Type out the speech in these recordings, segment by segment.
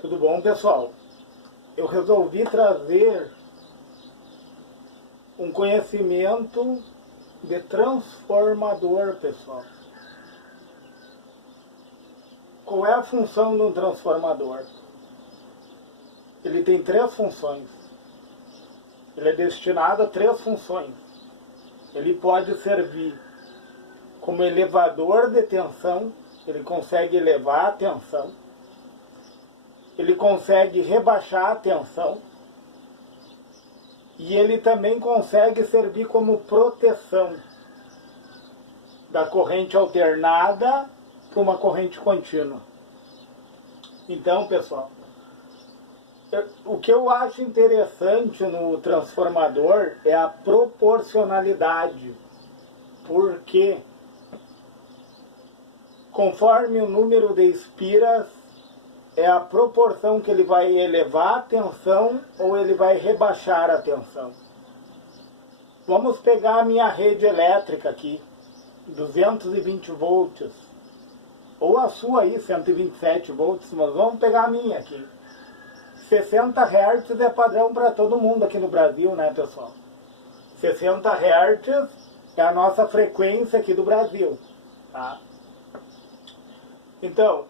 Tudo bom, pessoal? Eu resolvi trazer um conhecimento de transformador, pessoal. Qual é a função de um transformador? Ele tem três funções. Ele é destinado a três funções. Ele pode servir como elevador de tensão, ele consegue elevar a tensão. Ele consegue rebaixar a tensão e ele também consegue servir como proteção da corrente alternada para uma corrente contínua. Então, pessoal, o que eu acho interessante no transformador é a proporcionalidade, porque conforme o número de espiras é a proporção que ele vai elevar a tensão ou ele vai rebaixar a tensão. Vamos pegar a minha rede elétrica aqui, 220 volts, ou a sua aí, 127 volts, mas vamos pegar a minha aqui. 60 Hz é padrão para todo mundo aqui no Brasil, né, pessoal? 60 Hz é a nossa frequência aqui do Brasil, tá? Então,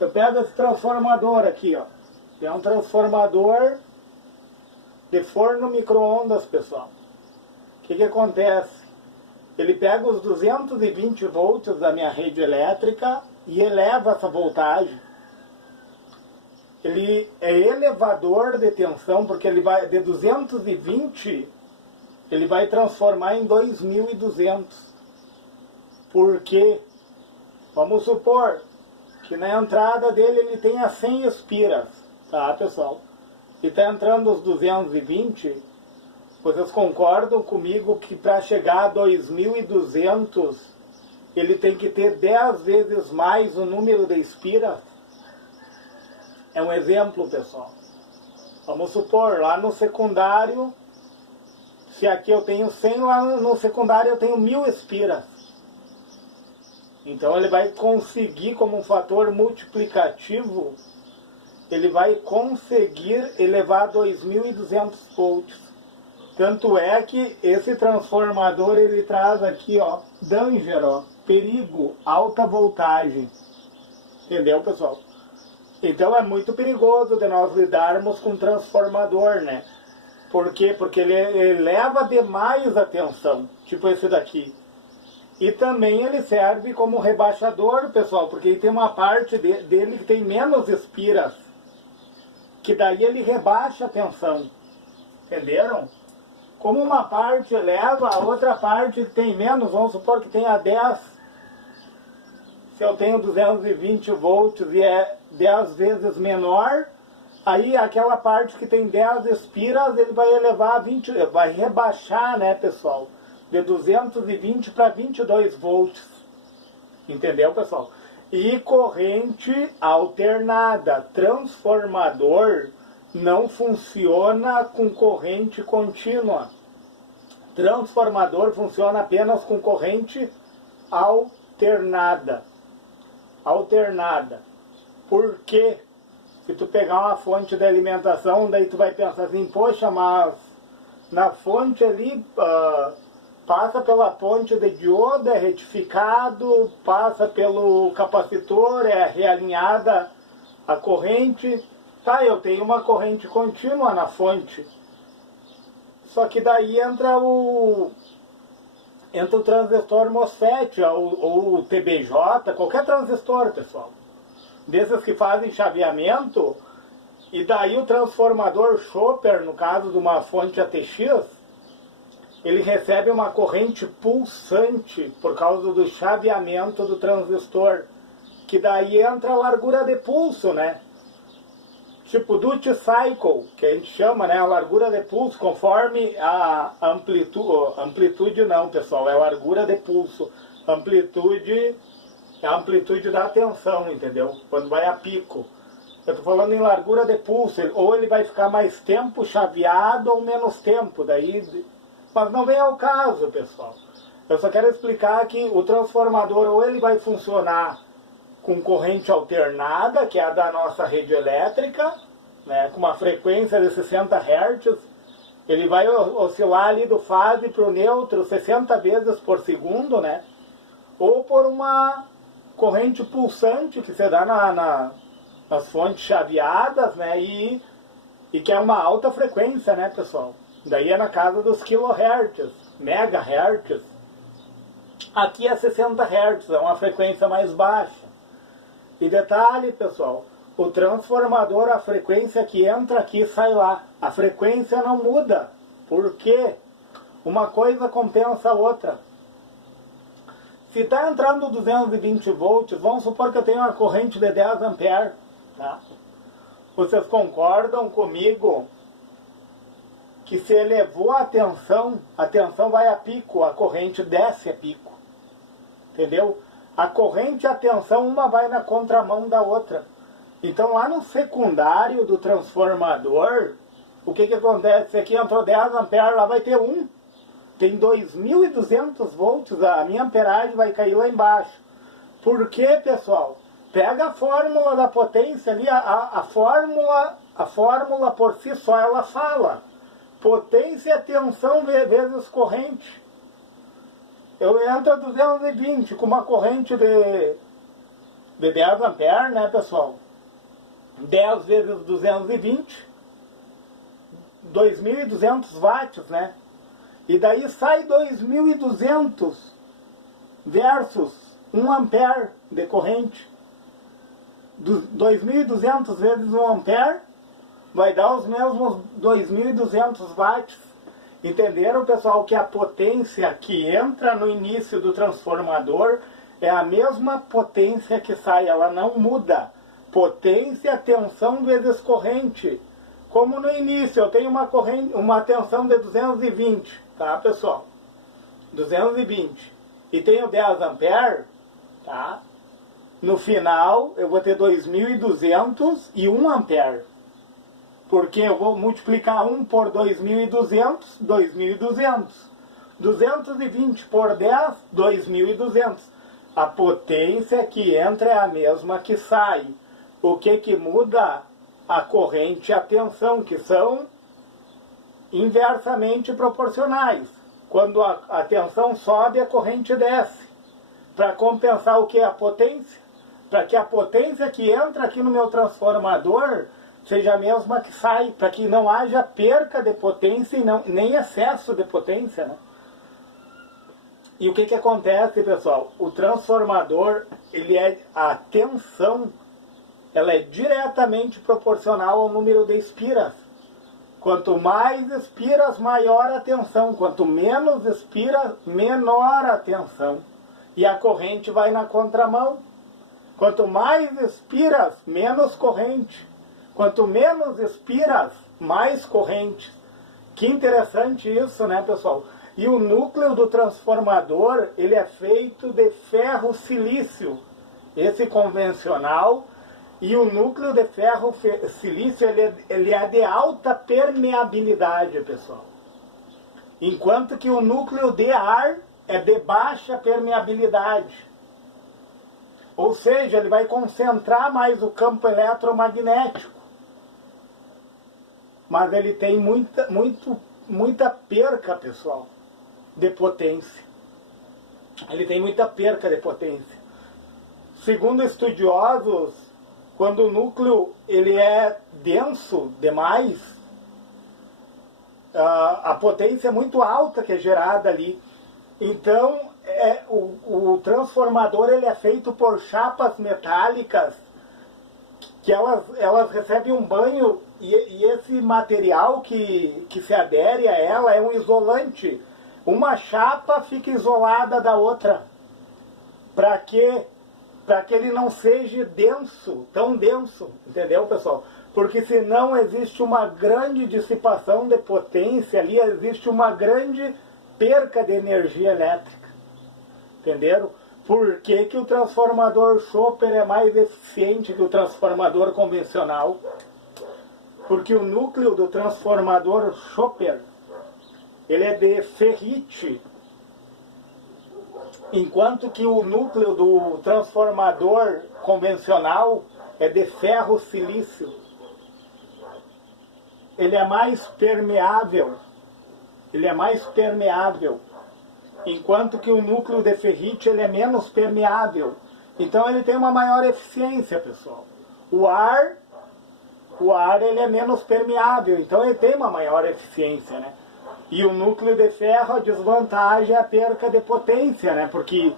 eu pego esse transformador aqui, ó. É um transformador de forno micro-ondas, pessoal. O que acontece? Ele pega os 220 volts da minha rede elétrica e eleva essa voltagem. Ele é elevador de tensão, porque ele vai de 220, ele vai transformar em 2200. Por quê? Vamos supor que na entrada dele ele tenha 100 espiras, tá, pessoal? E está entrando os 220, vocês concordam comigo que para chegar a 2200 ele tem que ter 10 vezes mais o número de espiras? É um exemplo, pessoal. Vamos supor, lá no secundário, se aqui eu tenho 100, lá no secundário eu tenho 1000 espiras. Então ele vai conseguir, como um fator multiplicativo, ele vai conseguir elevar a 2200 volts. Tanto é que esse transformador ele traz aqui, ó, danger, ó, perigo, alta voltagem. Entendeu, pessoal? Então é muito perigoso de nós lidarmos com transformador, né? Por quê? Porque ele eleva demais a tensão, tipo esse daqui. E também ele serve como rebaixador, pessoal, porque tem uma parte dele que tem menos espiras, que daí ele rebaixa a tensão. Entenderam? Como uma parte eleva, a outra parte tem menos, vamos supor que tenha 10. Se eu tenho 220 volts e é 10 vezes menor, aí aquela parte que tem 10 espiras, ele vai elevar a 20, vai rebaixar, né, pessoal? De 220 para 22 volts. Entendeu, pessoal? E corrente alternada. Transformador não funciona com corrente contínua. Transformador funciona apenas com corrente alternada. Alternada. Por quê? Se tu pegar uma fonte de alimentação, daí tu vai pensar assim, poxa, mas na fonte ali... passa pela ponte de diodo, é retificado, passa pelo capacitor, é realinhada a corrente. Tá, eu tenho uma corrente contínua na fonte. Só que daí entra o transistor MOSFET, ou o TBJ, qualquer transistor, pessoal. Desses que fazem chaveamento, e daí o transformador Chopper, no caso de uma fonte ATX, ele recebe uma corrente pulsante por causa do chaveamento do transistor, que daí entra a largura de pulso, né? Tipo duty cycle, que a gente chama, né? A largura de pulso, conforme a amplitude não, pessoal, é a largura de pulso. Amplitude é a amplitude da tensão, entendeu? Quando vai a pico. Eu estou falando em largura de pulso, ou ele vai ficar mais tempo chaveado ou menos tempo, daí... Mas não vem ao caso, pessoal. Eu só quero explicar que o transformador ou ele vai funcionar com corrente alternada, que é a da nossa rede elétrica, né, com uma frequência de 60 Hz. Ele vai oscilar ali do fase para o neutro 60 vezes por segundo, né? Ou por uma corrente pulsante que se dá nas fontes chaveadas, né? E que é uma alta frequência, né, pessoal? Daí é na casa dos kHz, megahertz. Aqui é 60 Hz, é uma frequência mais baixa. E detalhe, pessoal, o transformador, a frequência que entra aqui sai lá. A frequência não muda. Por quê? Uma coisa compensa a outra. Se está entrando 220 volts, vamos supor que eu tenho uma corrente de 10 amperes. Tá? Vocês concordam comigo que se elevou a tensão vai a pico, a corrente desce a pico. Entendeu? A corrente e a tensão, uma vai na contramão da outra. Então lá no secundário do transformador, o que acontece? Se aqui entrou 10 amperes, lá vai ter 1. Tem 2.200 volts, a minha amperagem vai cair lá embaixo. Por quê, pessoal? Pega a fórmula da potência ali, a fórmula por si só, ela fala. Potência é tensão vezes corrente. Eu entro a 220 com uma corrente de 10 amperes, né, pessoal? 10 vezes 220, 2.200 watts, né? E daí sai 2.200 versus 1 ampere de corrente. 2.200 vezes 1 ampere vai dar os mesmos 2.200 watts. Entenderam, pessoal, que a potência que entra no início do transformador é a mesma potência que sai, ela não muda. Potência, tensão vezes corrente. Como no início eu tenho uma tensão de 220, tá, pessoal? 220. E tenho 10 amperes, tá? No final eu vou ter 2.200 e 1 ampere. Porque eu vou multiplicar 1 por 2.200, 2.200. 220 por 10, 2.200. A potência que entra é a mesma que sai. O que muda? A corrente e a tensão, que são inversamente proporcionais. Quando a tensão sobe, a corrente desce. Para compensar o que é a potência? Para que a potência que entra aqui no meu transformador seja a mesma que sai, para que não haja perca de potência e nem excesso de potência, né? E o que acontece, pessoal? O transformador, a tensão, ela é diretamente proporcional ao número de espiras. Quanto mais espiras, maior a tensão. Quanto menos espiras, menor a tensão. E a corrente vai na contramão. Quanto mais espiras, menos corrente. Quanto menos espiras, mais corrente. Que interessante isso, né, pessoal? E o núcleo do transformador, ele é feito de ferro-silício. Esse convencional. E o núcleo de ferro-silício, ele é de alta permeabilidade, pessoal. Enquanto que o núcleo de ar é de baixa permeabilidade. Ou seja, ele vai concentrar mais o campo eletromagnético. Mas ele tem muita perca, pessoal, de potência. Ele tem muita perca de potência. Segundo estudiosos, quando o núcleo ele é denso demais, a potência é muito alta que é gerada ali. Então, o transformador ele é feito por chapas metálicas que elas recebem um banho e esse material que se adere a ela é um isolante. Uma chapa fica isolada da outra. Para quê? Para que ele não seja denso, tão denso, entendeu, pessoal? Porque senão existe uma grande dissipação de potência ali, existe uma grande perca de energia elétrica. Entenderam? Por que que o transformador Chopper é mais eficiente que o transformador convencional? Porque o núcleo do transformador Chopper, ele é de ferrite. Enquanto que o núcleo do transformador convencional é de ferro-silício. Ele é mais permeável. Ele é mais permeável. Enquanto que o núcleo de ferrite ele é menos permeável. Então ele tem uma maior eficiência, pessoal. O ar ele é menos permeável, então ele tem uma maior eficiência, né? E o núcleo de ferro, a desvantagem é a perca de potência, né? Porque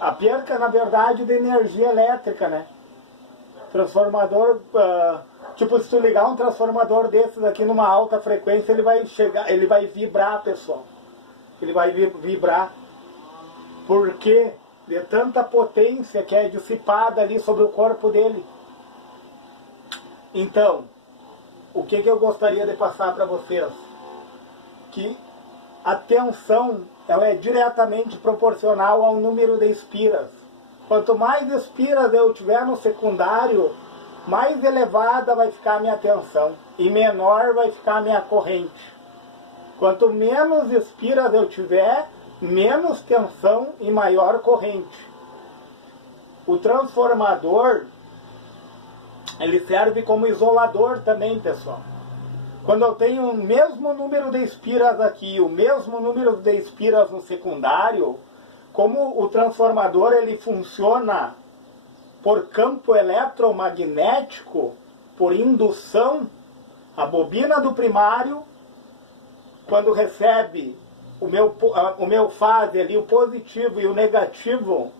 a perca, na verdade, de energia elétrica, né? Transformador, tipo, se tu ligar um transformador desses aqui numa alta frequência, ele vai vibrar, pessoal. Ele vai vibrar. Porque de tanta potência que é dissipada ali sobre o corpo dele. Então, o que eu gostaria de passar para vocês? Que a tensão ela é diretamente proporcional ao número de espiras. Quanto mais espiras eu tiver no secundário, mais elevada vai ficar a minha tensão e menor vai ficar a minha corrente. Quanto menos espiras eu tiver, menos tensão e maior corrente. O transformador, ele serve como isolador também, pessoal. Quando eu tenho o mesmo número de espiras aqui, o mesmo número de espiras no secundário, como o transformador ele funciona por campo eletromagnético, por indução, a bobina do primário, quando recebe o meu fase ali, o positivo e o negativo,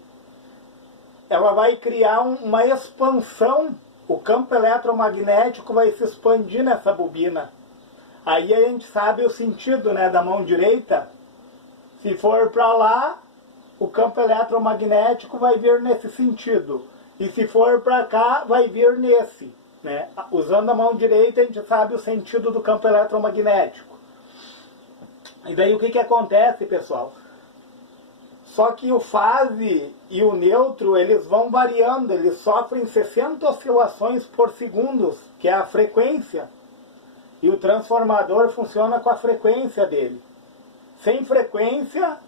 ela vai criar uma expansão. O campo eletromagnético vai se expandir nessa bobina. Aí a gente sabe o sentido, né, da mão direita. Se for para lá, o campo eletromagnético vai vir nesse sentido. E se for para cá, vai vir nesse. Né? Usando a mão direita, a gente sabe o sentido do campo eletromagnético. E daí o que acontece, pessoal? Só que o fase e o neutro, eles vão variando, eles sofrem 60 oscilações por segundo, que é a frequência. E o transformador funciona com a frequência dele. Sem frequência,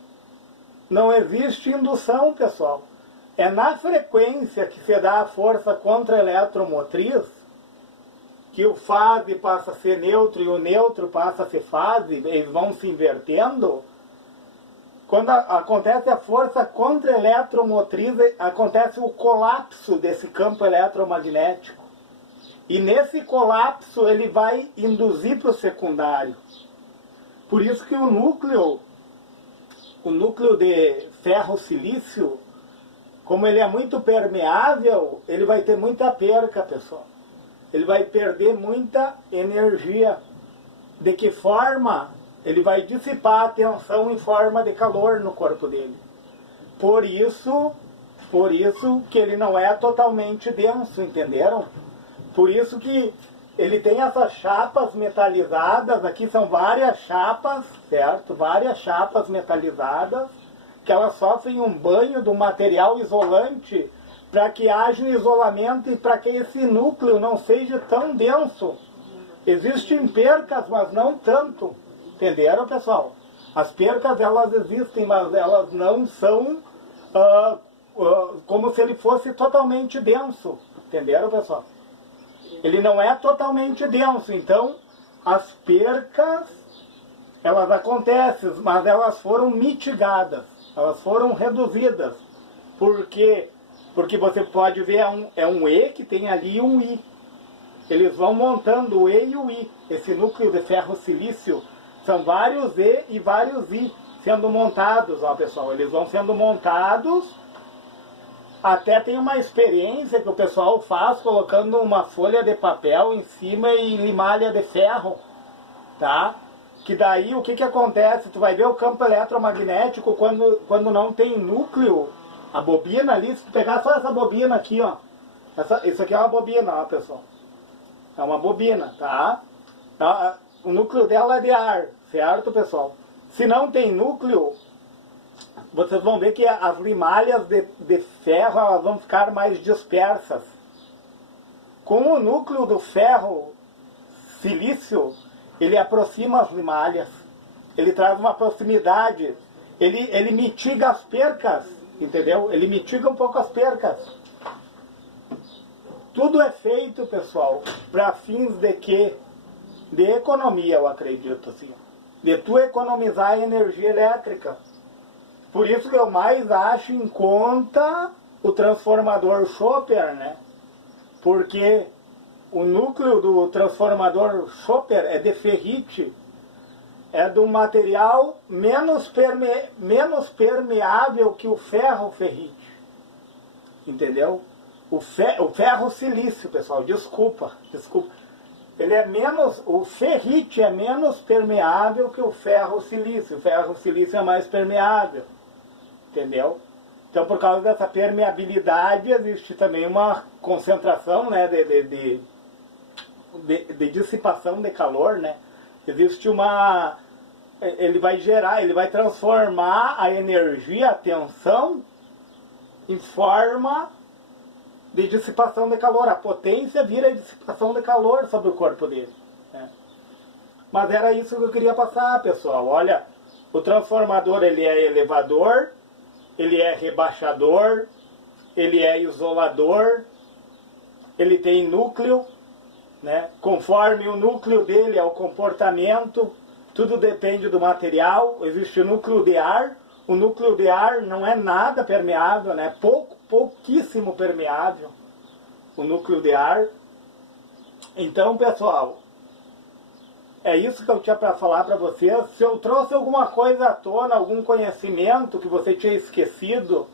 não existe indução, pessoal. É na frequência que se dá a força contra-eletromotriz, que o fase passa a ser neutro e o neutro passa a ser fase, eles vão se invertendo. Quando acontece a força contra-eletromotriz, acontece o colapso desse campo eletromagnético. E nesse colapso ele vai induzir para o secundário. Por isso que o núcleo de ferro-silício, como ele é muito permeável, ele vai ter muita perca, pessoal. Ele vai perder muita energia. De que forma? Ele vai dissipar a tensão em forma de calor no corpo dele. Por isso que ele não é totalmente denso, entenderam? Por isso que ele tem essas chapas metalizadas, aqui são várias chapas, certo? Várias chapas metalizadas, que elas sofrem um banho do material isolante para que haja um isolamento e para que esse núcleo não seja tão denso. Existem percas, mas não tanto. Entenderam, pessoal? As percas, elas existem, mas elas não são como se ele fosse totalmente denso. Entenderam, pessoal? Ele não é totalmente denso, então as percas, elas acontecem, mas elas foram mitigadas, elas foram reduzidas. Por quê? Porque você pode ver, é um E que tem ali um I. Eles vão montando o E e o I. Esse núcleo de ferro-silício são vários E e vários I sendo montados, ó, pessoal. Eles vão sendo montados. Até tem uma experiência que o pessoal faz colocando uma folha de papel em cima e limalha de ferro, tá? Que daí o que acontece? Tu vai ver o campo eletromagnético quando não tem núcleo, a bobina ali, se tu pegar só essa bobina aqui, ó. Isso aqui é uma bobina, ó, pessoal. É uma bobina, tá? O núcleo dela é de ar, certo, pessoal? Se não tem núcleo, vocês vão ver que as limalhas de ferro elas vão ficar mais dispersas. Com o núcleo do ferro silício, ele aproxima as limalhas. Ele traz uma proximidade. ele mitiga as percas, entendeu? Ele mitiga um pouco as percas. Tudo é feito, pessoal, para fins de quê? De economia, eu acredito, assim. De tu economizar a energia elétrica. Por isso que eu mais acho em conta o transformador Chopper, né? Porque o núcleo do transformador Chopper é de ferrite. É do material menos permeável que o ferro ferrite. Entendeu? O ferro silício, pessoal, desculpa. Ele é menos, o ferrite é menos permeável que o ferro silício. O ferro silício é mais permeável. Entendeu? Então, por causa dessa permeabilidade, existe também uma concentração, né, de dissipação de calor, né? Existe uma... Ele vai gerar, ele vai transformar a energia, a tensão, em forma de dissipação de calor. A potência vira dissipação de calor sobre o corpo dele, né? Mas era isso que eu queria passar, pessoal. Olha, o transformador, ele é elevador, ele é rebaixador, ele é isolador, ele tem núcleo, né? Conforme o núcleo dele é o comportamento, tudo depende do material. Existe o núcleo de ar. O núcleo de ar não é nada permeável, né? Pouquíssimo permeável o núcleo de ar. Então, pessoal, é isso que eu tinha para falar para vocês. Se eu trouxe alguma coisa à tona, algum conhecimento que você tinha esquecido,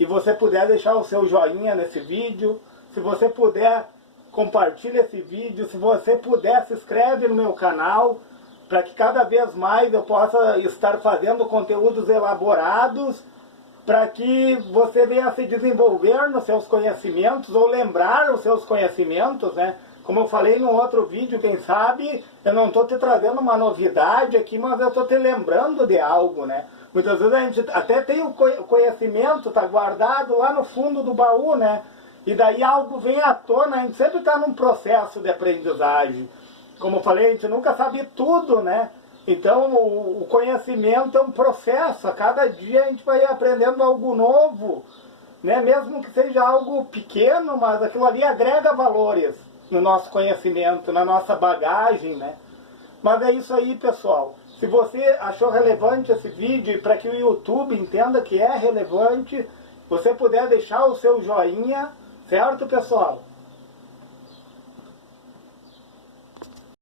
e você puder deixar o seu joinha nesse vídeo, se você puder, compartilhe esse vídeo, se você puder, se inscreve no meu canal, para que cada vez mais eu possa estar fazendo conteúdos elaborados, para que você venha se desenvolver nos seus conhecimentos, ou lembrar os seus conhecimentos, né? Como eu falei no outro vídeo, quem sabe, eu não estou te trazendo uma novidade aqui, mas eu estou te lembrando de algo, né? Muitas vezes a gente até tem o conhecimento, está guardado lá no fundo do baú, né? E daí algo vem à tona, a gente sempre está num processo de aprendizagem. Como eu falei, a gente nunca sabe tudo, né? Então o conhecimento é um processo, a cada dia a gente vai aprendendo algo novo, né? Mesmo que seja algo pequeno, mas aquilo ali agrega valores no nosso conhecimento, na nossa bagagem, né? Mas é isso aí, pessoal. Se você achou relevante esse vídeo, para que o YouTube entenda que é relevante, você puder deixar o seu joinha, certo, pessoal?